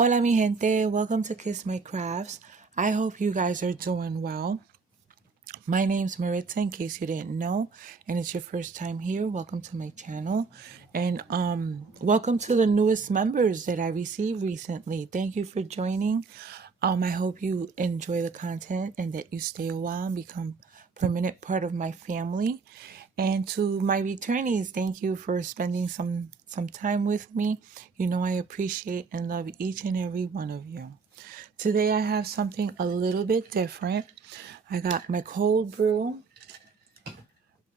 Hola mi gente, welcome to Kiss My Crafts. I hope you guys are doing well. My name's Maritza, in case you didn't know, and it's your first time here. Welcome to my channel, and welcome to the newest members that I received recently. Thank you for joining. I hope you enjoy the content and that you stay a while and become permanent part of my family. And to my returnees, thank you for spending some time with me. You know I appreciate and love each and every one of you. Today I have something a little bit different. I got my cold brew,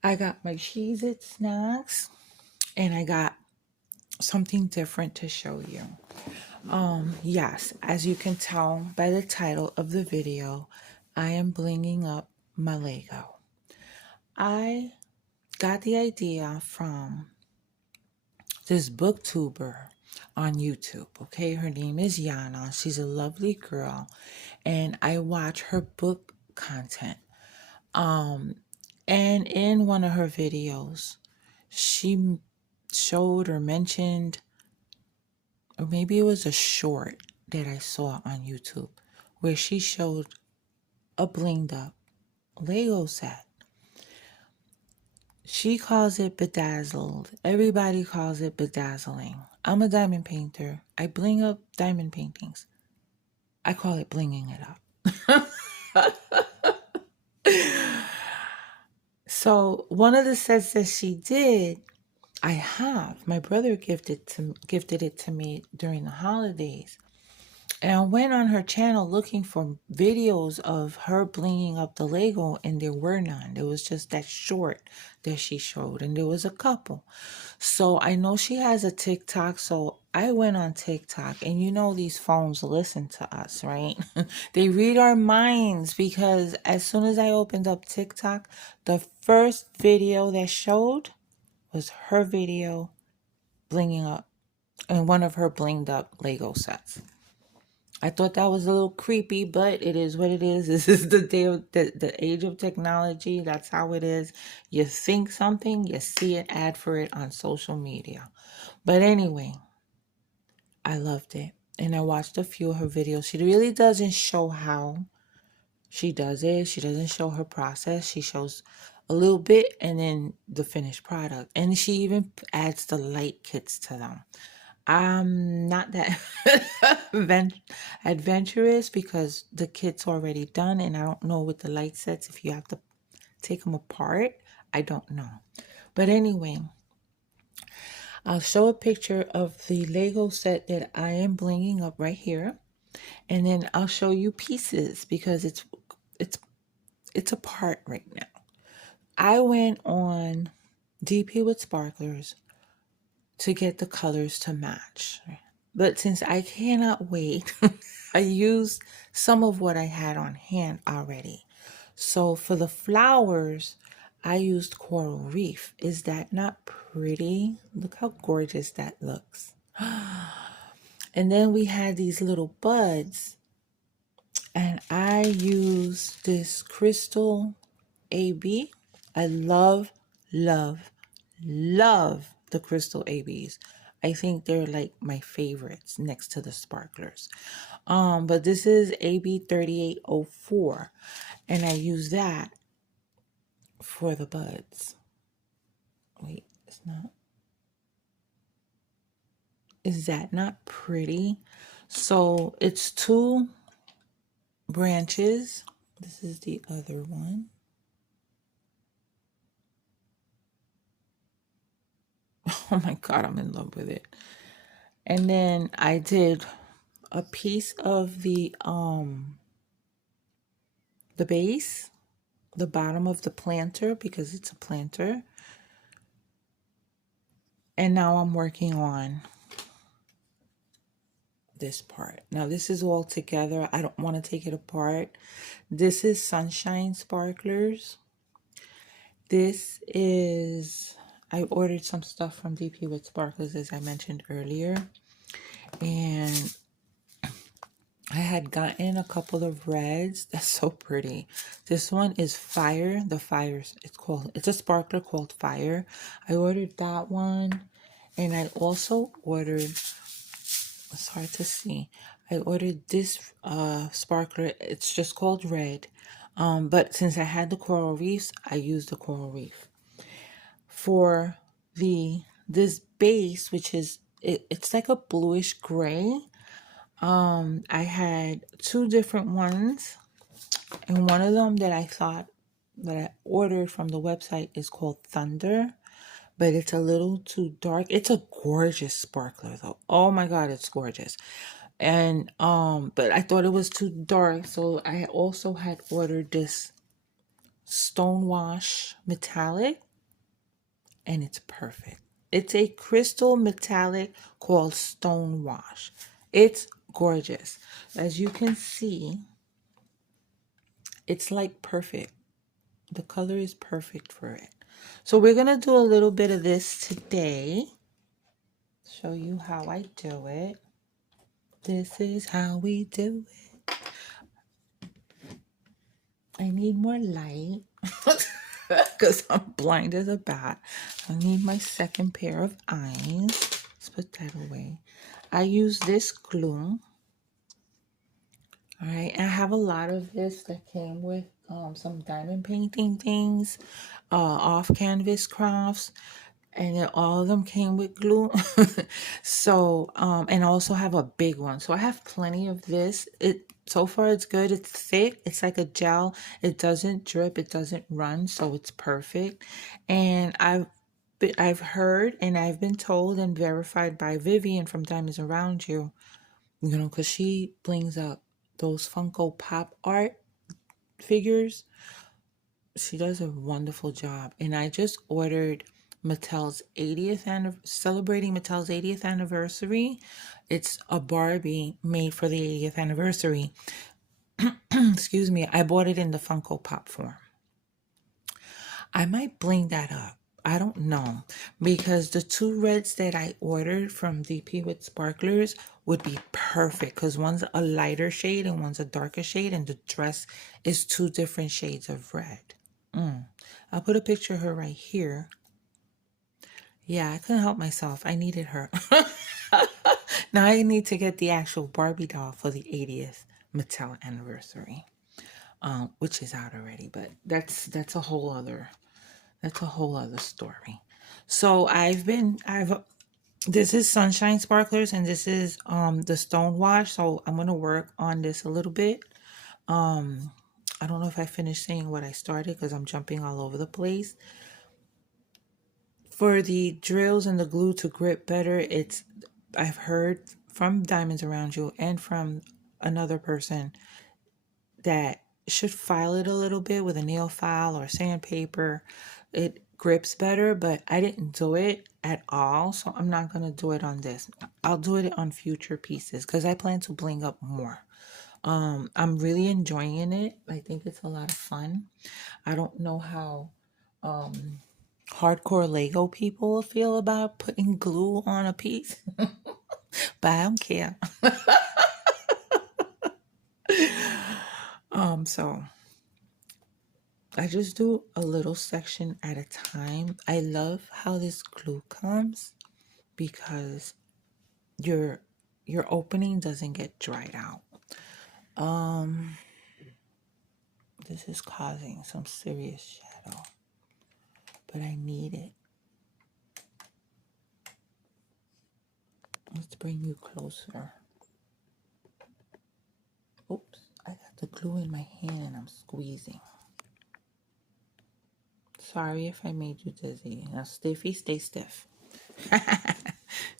I got my Cheez-It snacks, and I got something different to show you. Yes, as you can tell by the title of the video, I am blinging up my Lego. I got the idea from this booktuber on YouTube. Okay, her name is Yana. She's a lovely girl, and I watch her book content. And in one of her videos, she showed or mentioned, or maybe it was a short that I saw on YouTube, where she showed a blinged up Lego set. She calls it bedazzled. Everybody calls it bedazzling. I'm a diamond painter. I bling up diamond paintings. I call it blinging it up. So one of the sets that she did, I have. My brother gifted it to me during the holidays. And I went on her channel looking for videos of her blinging up the Lego, and there were none. There was just that short that she showed, and there was a couple. So I know she has a TikTok, so I went on TikTok, and you know these phones listen to us, right? They read our minds, because as soon as I opened up TikTok, the first video that showed was her video blinging up, and one of her blinged up Lego sets. I thought that was a little creepy, but it is what it is. This is the day of the age of technology. That's how it is. You think something, you see an ad for it on social media. But anyway, I loved it. And I watched a few of her videos. She really doesn't show how she does it. She doesn't show her process. She shows a little bit and then the finished product. And she even adds the light kits to them. I'm not that adventurous because the kit's already done, and I don't know with the light sets if you have to take them apart. I don't know. But anyway, I'll show a picture of the Lego set that I am blinging up right here, and then I'll show you pieces because it's apart right now. I went on DP with Sparklers to get the colors to match. But since I cannot wait, I used some of what I had on hand already. So for the flowers, I used Coral Reef. Is that not pretty? Look how gorgeous that looks. And then we had these little buds, and I used this crystal AB. I love, love, love the crystal ABs. I think they're like my favorites next to the sparklers. But this is AB 3804, and I use that for the buds. Wait, it's not. Is that not pretty? So it's two branches. This is the other one. Oh my God, I'm in love with it. And then I did a piece of the base, the bottom of the planter, because it's a planter. And now I'm working on this part. Now this is all together. I don't want to take it apart. This is Sunshine Sparklers. This is, I ordered some stuff from DP with Sparklers, as I mentioned earlier. And I had gotten a couple of reds. That's so pretty. This one is Fire. The Fires, it's a sparkler called Fire. I ordered that one. And I also ordered It's hard to see. I ordered this sparkler. It's just called Red. But since I had the coral reefs, I used the coral reef. For the this base, which is it's like a bluish gray. I had two different ones, and one of them that I thought that I ordered from the website is called Thunder, but it's a little too dark. It's a gorgeous sparkler though. Oh my god, it's gorgeous. And but I thought it was too dark, so I also had ordered this Stonewash metallic, and it's perfect. It's a crystal metallic called Stonewash. It's gorgeous. As you can see, it's like perfect. The color is perfect for it. So we're going to do a little bit of this today. Show you how I do it. This is how we do it. I need more light because I'm blind as a bat. I need my second pair of eyes. Let's put that away. I use this glue. All right, I have a lot of this that came with some diamond painting things, off canvas crafts, and then all of them came with glue. So, and I also have a big one. So I have plenty of this. So far it's good. It's thick. It's like a gel. It doesn't drip. It doesn't run. So it's perfect. And I've heard and I've been told and verified by Vivian from Diamonds Around You, because she blings up those Funko Pop art figures. She does a wonderful job. And I just ordered Mattel's 80th celebrating Mattel's 80th anniversary. It's a Barbie made for the 80th anniversary. Excuse me. I bought it in the Funko Pop form. I might bling that up. I don't know, because the two reds that I ordered from DP with sparklers would be perfect, because one's a lighter shade and one's a darker shade, and the dress is two different shades of red. I'll put a picture of her right here. Yeah, I couldn't help myself. I needed her. Now I need to get the actual Barbie doll for the 80th Mattel anniversary, which is out already, but that's a whole other story. So this is Sunshine Sparklers, and this is the Stonewash. So I'm gonna work on this a little bit. I don't know if I finished saying what I started because I'm jumping all over the place. For the drills and the glue to grip better, I've heard from Diamonds Around You and from another person that should file it a little bit with a nail file or sandpaper. It grips better, but I didn't do it at all, so I'm not going to do it on this. I'll do it on future pieces because I plan to bling up more. I'm really enjoying it. I think it's a lot of fun. I don't know how hardcore Lego people will feel about putting glue on a piece, but I don't care. So I just do a little section at a time. I love how this glue comes because your opening doesn't get dried out. This is causing some serious shadow, but I need it. Let's bring you closer. Oops, I got the glue in my hand and I'm squeezing. Sorry if I made you dizzy. Now, Stiffy, stay stiff.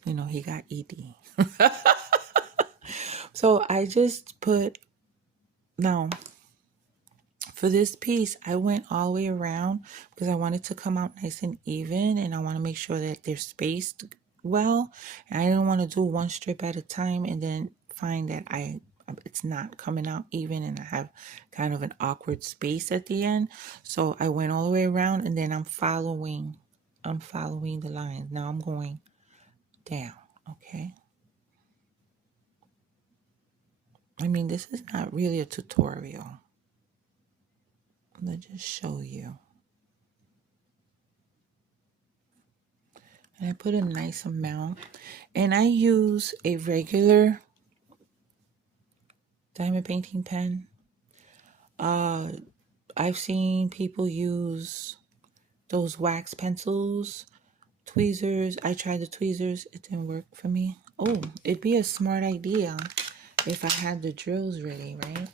He got ED. So I just put, now, for this piece, I went all the way around because I wanted to come out nice and even, and I want to make sure that they're spaced well. And I didn't want to do one strip at a time and then find that it's not coming out even and I have kind of an awkward space at the end. So I went all the way around, and then I'm following the lines. Now I'm going down, okay? I mean, this is not really a tutorial. Let's just show you. And I put a nice amount. And I use a regular diamond painting pen. I've seen people use those wax pencils, tweezers. I tried the tweezers. It didn't work for me. Oh, it'd be a smart idea if I had the drills ready, right?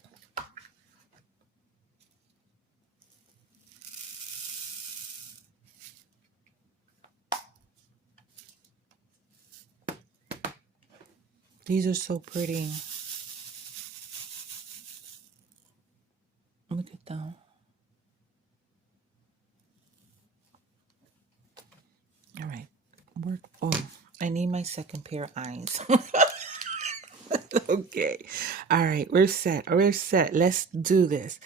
These are so pretty. Look at them. All right. Work. Oh, I need my second pair of eyes. Okay. All right. We're set. We're set. Let's do this.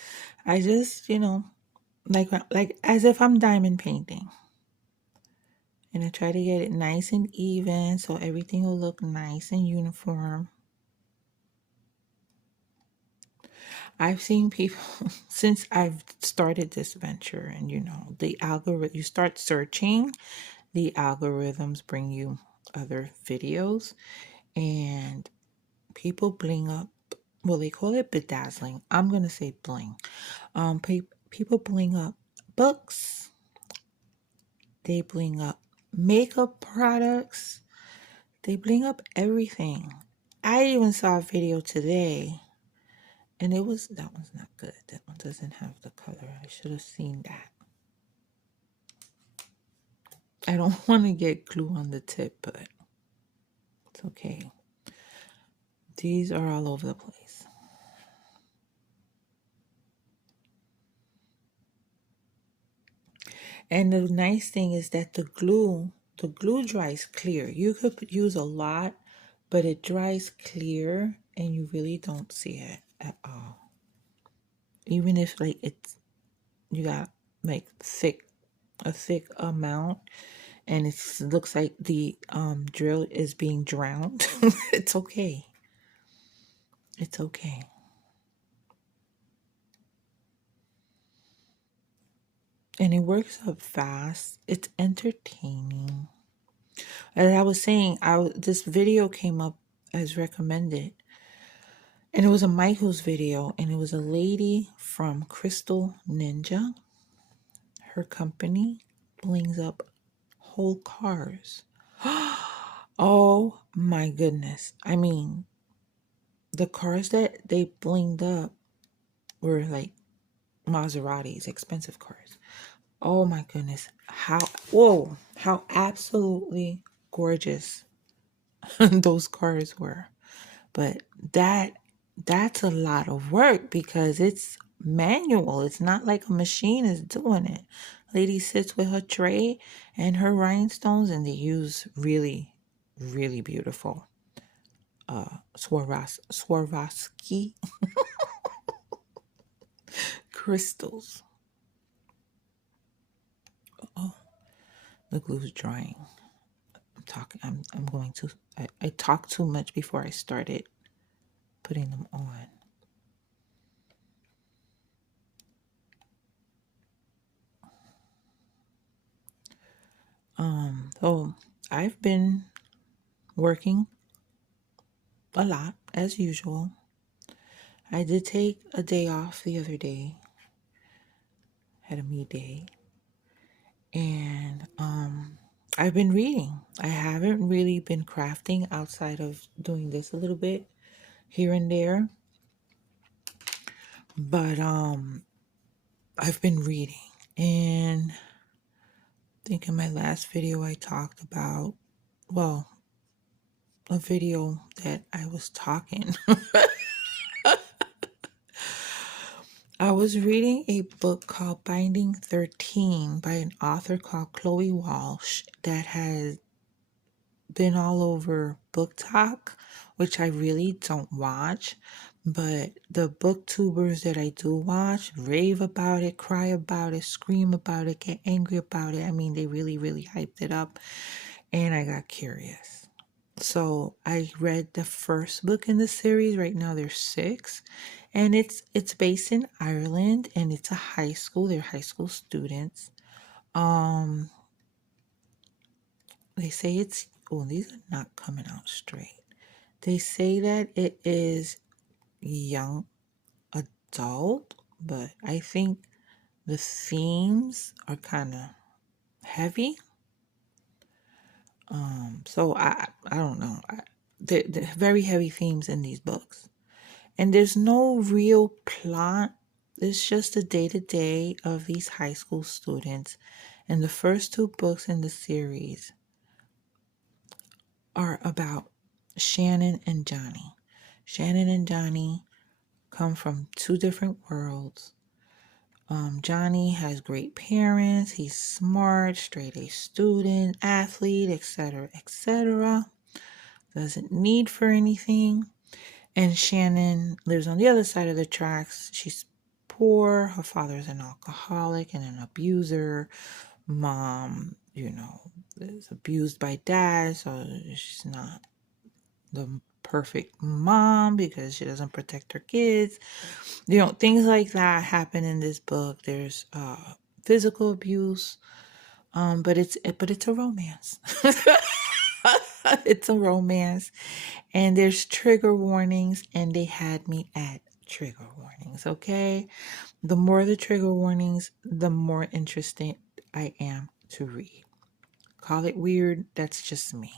I just, like as if I'm diamond painting. And I try to get it nice and even so everything will look nice and uniform. I've seen people since I've started this venture, and the algorithm, you start searching, the algorithms bring you other videos, and people bling up. Well, they call it bedazzling. I'm gonna say bling. People bling up books. They bling up makeup products. They bling up everything. I even saw a video today, and that one's not good. That one doesn't have the color. I should have seen that. I don't want to get glue on the tip, but it's okay. These are all over the place. And the nice thing is that the glue dries clear. You could use a lot, but it dries clear and you really don't see it at all. Even if you got like a thick amount and it looks like the drill is being drowned, it's okay. It's okay. And it works up fast. It's entertaining. As I was saying, this video came up as recommended. And it was a Michael's video, and it was a lady from Crystal Ninja. Her company blings up whole cars. Oh my goodness. I mean, the cars that they blinged up were like Maseratis, expensive cars. Oh my goodness. How absolutely gorgeous those cars were. But that's a lot of work because it's manual. It's not like a machine is doing it. Lady sits with her tray and her rhinestones, and they use really, really beautiful Swarovski crystals. Oh, the glue's drying. I'm going to. I talked too much before I started putting them on. So I've been working a lot as usual. I did take a day off the other day. Had a me day. And I've been reading. I haven't really been crafting outside of doing this a little bit here and there. But I've been reading. And I think in my last video I talked about, well, a video that I was talking. I was reading a book called Binding 13 by an author called Chloe Walsh that has been all over Book Talk, which I really don't watch. But the booktubers that I do watch rave about it, cry about it, scream about it, get angry about it. I mean, they really, really hyped it up. And I got curious. So I read the first book in the series. Right now there's 6. And it's based in Ireland, and it's a high school. They're high school students. They say it's, oh, these are not coming out straight. They say that it is young adult, but I think the themes are kind of heavy. So I don't know. They're very heavy themes in these books, and there's no real plot. It's just the day to day of these high school students. And the first two books in the series are about Shannon and Johnny. Shannon and Johnny come from two different worlds. Johnny has great parents. He's smart, straight A student, athlete, etc., etc. Doesn't need for anything. And Shannon lives on the other side of the tracks. She's poor. Her father's an alcoholic and an abuser. Mom, is abused by dad, so she's not the perfect mom because she doesn't protect her kids. Things like that happen in this book. There's physical abuse, but it's a romance. It's a romance, and there's trigger warnings, and they had me at trigger warnings. Okay, the more the trigger warnings, the more interested I am to read. Call it weird, that's just me.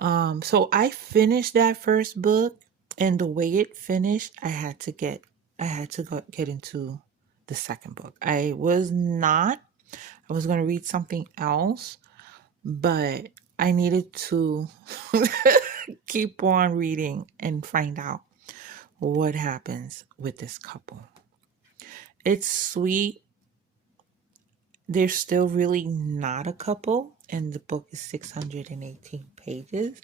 So I finished that first book, and the way it finished, I had to get into the second book. I was going to read something else, but I needed to keep on reading and find out what happens with this couple. It's sweet. They're still really not a couple, and the book is 618 pages.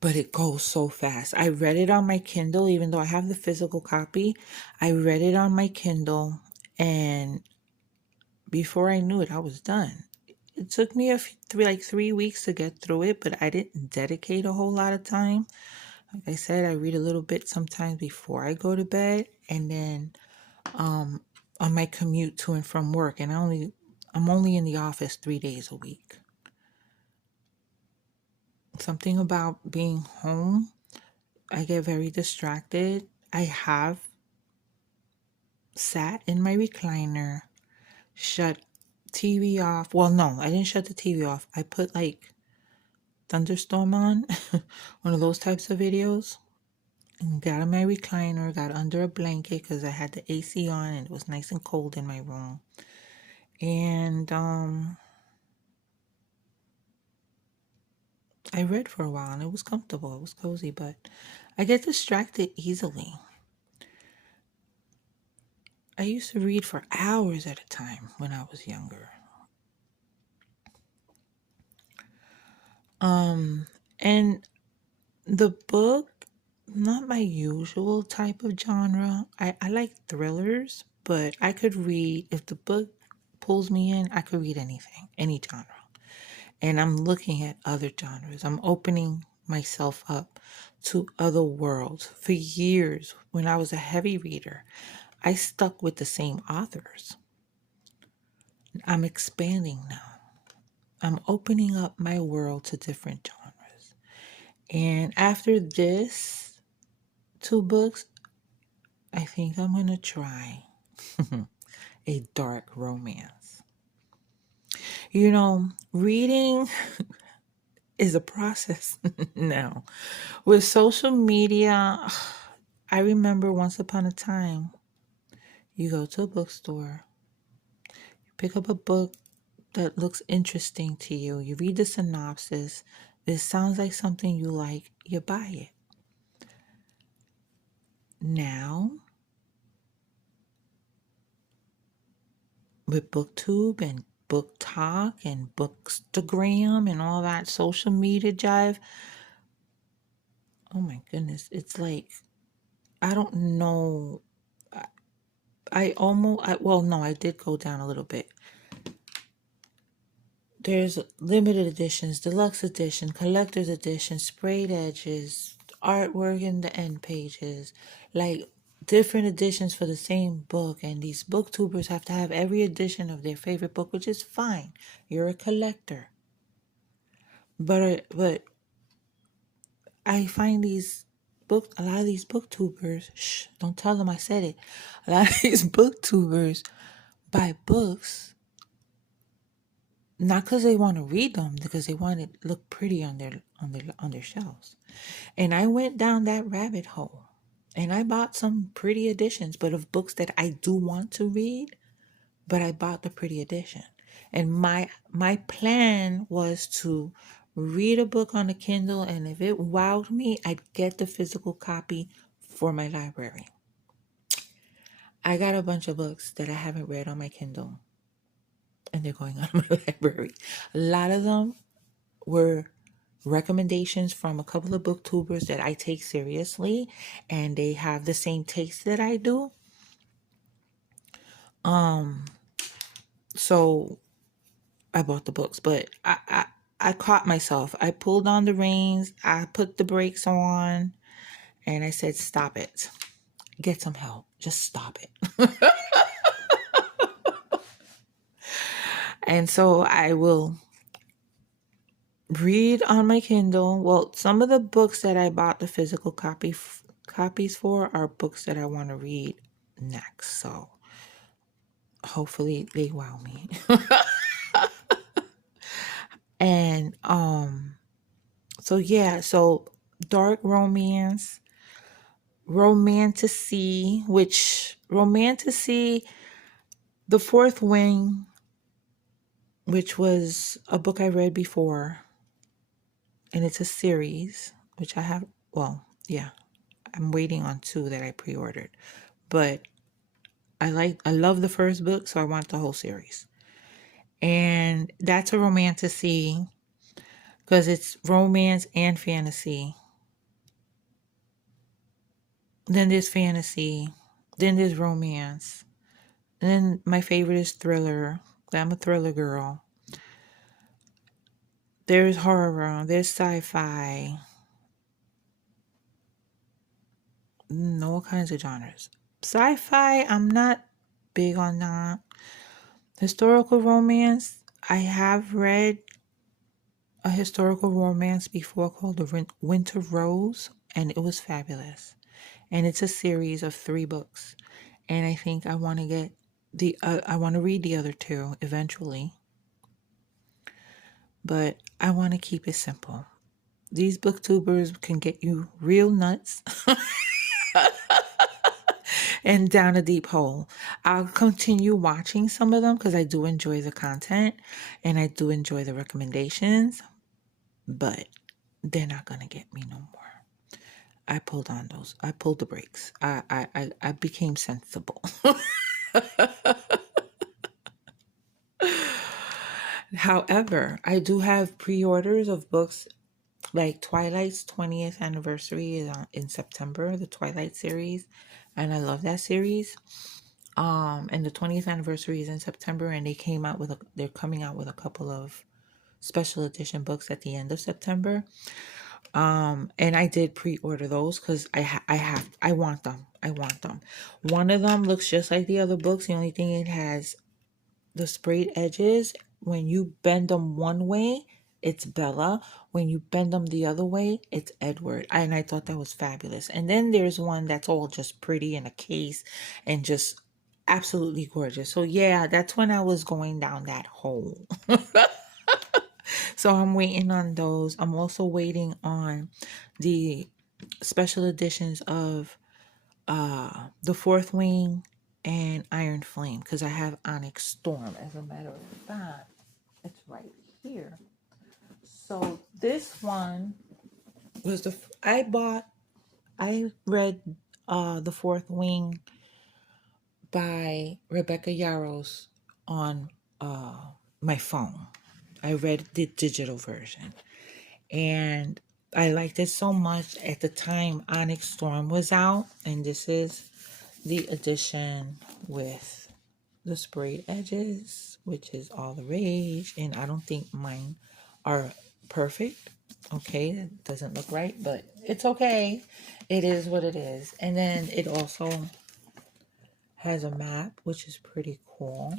But it goes so fast. I read it on my Kindle, even though I have the physical copy. I read it on my Kindle, and before I knew it, I was done. It took me 3 weeks to get through it, but I didn't dedicate a whole lot of time. Like I said, I read a little bit sometimes before I go to bed, and then on my commute to and from work. And I'm only in the office 3 days a week. Something about being home, I get very distracted. I have sat in my recliner, shut TV off. Well, no, I didn't shut the TV off. I put like Thunderstorm on, one of those types of videos, and got in my recliner, got under a blanket because I had the AC on and it was nice and cold in my room. And I read for a while and it was comfortable. It was cozy, but I get distracted easily. I used to read for hours at a time when I was younger. And the book, not my usual type of genre. I like thrillers, but I could read, if the book pulls me in, I could read anything, any genre. And I'm looking at other genres. I'm opening myself up to other worlds. For years, when I was a heavy reader, I stuck with the same authors. I'm expanding now. I'm opening up my world to different genres. And after this 2 books, I think I'm going to try a dark romance. Reading is a process now. With social media, I remember once upon a time, you go to a bookstore, you pick up a book that looks interesting to you, you read the synopsis, it sounds like something you like, you buy it. Now, with BookTube and BookTok and Bookstagram and all that social media jive, oh my goodness, it's like, I don't know. I did go down a little bit. There's limited editions, deluxe edition, collector's edition, sprayed edges, artwork in the end pages. Like, different editions for the same book, and these booktubers have to have every edition of their favorite book, which is fine. You're a collector. But I find a lot of these booktubers, don't tell them I said it. A lot of these booktubers buy books not because they want to read them, because they want it to look pretty on their shelves. And I went down that rabbit hole, and I bought some pretty editions, but of books that I do want to read, but I bought the pretty edition. And my plan was to read a book on a Kindle, and if it wowed me, I'd get the physical copy for my library. I got a bunch of books that I haven't read on my Kindle, and they're going on my library. A lot of them were recommendations from a couple of booktubers that I take seriously, and they have the same taste that I do. So I bought the books, but I caught myself. I pulled on the reins, I put the brakes on, and I said, stop it. Get some help. Just stop it. And so I will read on my Kindle. Well, some of the books that I bought the physical copies for are books that I want to read next. So hopefully they wow me. And so dark romance, romantasy, The Fourth Wing, which was a book I read before, and it's a series, which I have, I'm waiting on 2 that I pre-ordered. But I love the first book, so I want the whole series. And that's a romantasy because it's romance and fantasy. Then there's fantasy. Then there's romance. And then my favorite is thriller. I'm a thriller girl. There's horror. There's sci-fi. All kinds of genres. Sci-fi, I'm not big on that. Historical romance, I have read a historical romance before called The Winter Rose, and it was fabulous. And it's a series of 3 books. And I think I want to get I want to read the other 2 eventually. But I want to keep it simple. These booktubers can get you real nuts and down a deep hole. I'll continue watching some of them because I do enjoy the content and I do enjoy the recommendations, but they're not going to get me no more. I pulled on those. I pulled the brakes. I became sensible. However, I do have pre-orders of books like Twilight's 20th anniversary is in September, the Twilight series, and I love that series. And the 20th anniversary is in September, and they're coming out with a couple of special edition books at the end of September. And I did pre-order those because I want them. One of them looks just like the other books. The only thing, it has the sprayed edges. When you bend them one way, it's Bella. When you bend them the other way, it's Edward. And I thought that was fabulous. And then there's one that's all just pretty in a case and just absolutely gorgeous. So yeah, that's when I was going down that hole. So I'm waiting on those. I'm also waiting on the special editions of The Fourth Wing and Iron Flame because I have Onyx Storm. As a matter of fact, it's right here. So this one was I read The Fourth Wing by Rebecca Yarros on my phone. I read the digital version. And I liked it so much. At the time, Onyx Storm was out. And this is the edition with the sprayed edges, which is all the rage. And I don't think mine are perfect. Okay, it doesn't look right, but it's okay. It is what it is. And then it also has a map, which is pretty cool.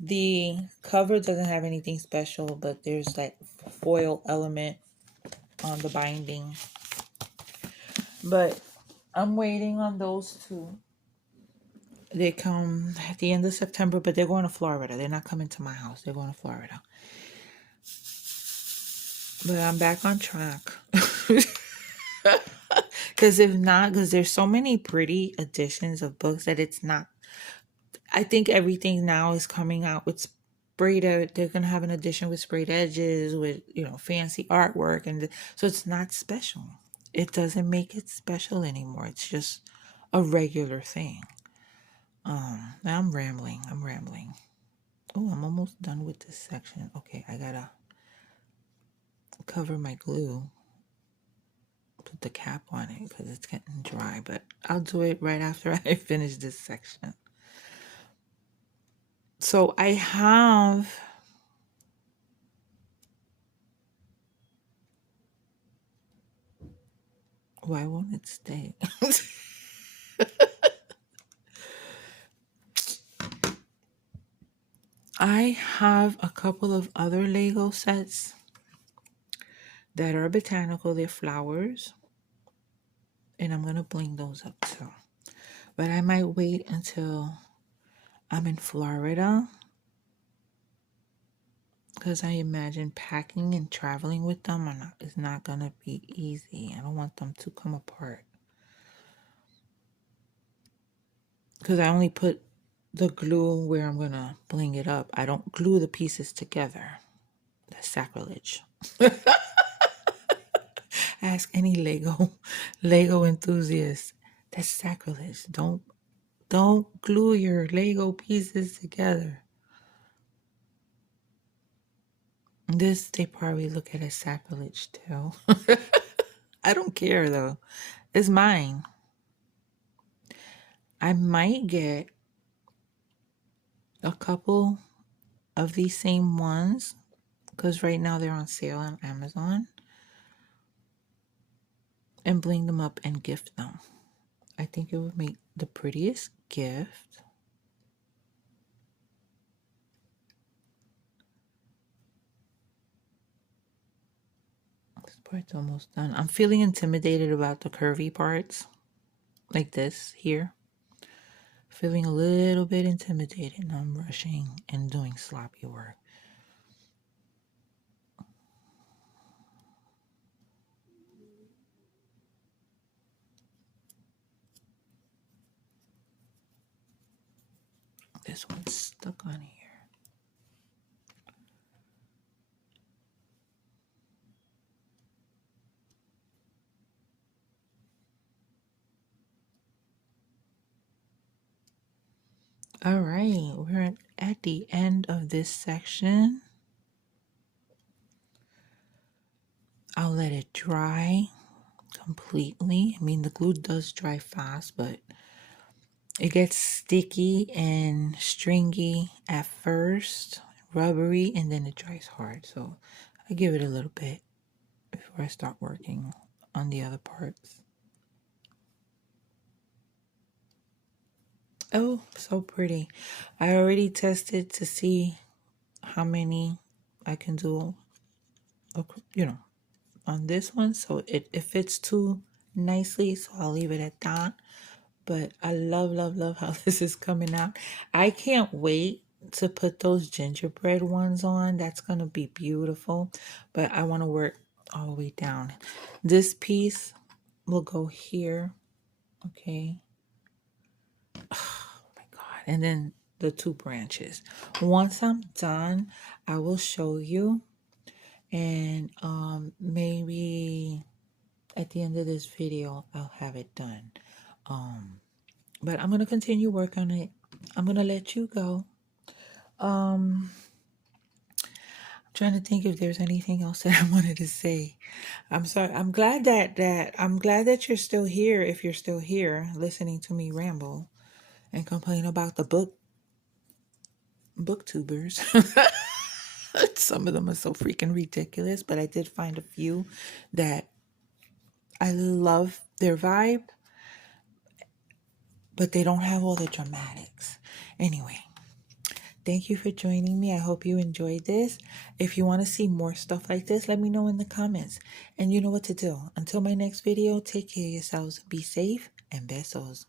The cover doesn't have anything special, but there's that foil element on the binding. But I'm waiting on those two. They come at the end of September, but they're going to Florida. They're not coming to my house. They're going to Florida. But I'm back on track. Because if not, because there's so many pretty editions of books that it's not. I think everything now is coming out with sprayed. They're gonna have an edition with sprayed edges, with fancy artwork, and so it's not special. It doesn't make it special anymore. It's just a regular thing. Now I'm rambling. Oh, I'm almost done with this section. Okay, I gotta cover my glue. Put the cap on it because it's getting dry, but I'll do it right after I finish this section. So I have why won't it stay? I have a couple of other Lego sets that are botanical. They're flowers, and I'm gonna bling those up too. But I might wait until I'm in Florida, because I imagine packing and traveling with them is not gonna be easy. I don't want them to come apart, because I only put the glue where I'm gonna bling it up. I don't glue the pieces together. That's sacrilege. Ask any Lego enthusiast. That's sacrilege. Don't glue your Lego pieces together. This they probably look at as sacrilege too. I don't care though. It's mine. I might get a couple of these same ones because right now they're on sale on Amazon, and bling them up and gift them. I think it would make the prettiest gift. This part's almost done. I'm feeling intimidated about the curvy parts, like this here. Feeling a little bit intimidated. I'm rushing and doing sloppy work. This one's stuck on here. All right, we're at the end of this section. I'll let it dry completely. I mean, the glue does dry fast, but it gets sticky and stringy at first, rubbery, and then it dries hard. So I give it a little bit before I start working on the other parts. Oh, so pretty. I already tested to see how many I can do, on this one. So it fits too nicely, so I'll leave it at that. But I love how this is coming out. I can't wait to put those gingerbread ones on. That's going to be beautiful. But I want to work all the way down. This piece will go here. Okay. Oh my God. And then the two branches. Once I'm done, I will show you. And maybe at the end of this video, I'll have it done. But I'm going to continue work on it. I'm going to let you go. I'm trying to think if there's anything else that I wanted to say. I'm sorry. I'm glad that you're still here. If you're still here listening to me ramble and complain about the booktubers. Some of them are so freaking ridiculous, but I did find a few that I love their vibe, but they don't have all the dramatics. Anyway, thank you for joining me. I hope you enjoyed this. If you want to see more stuff like this, let me know in the comments. And you know what to do. Until my next video, take care of yourselves. Be safe and besos.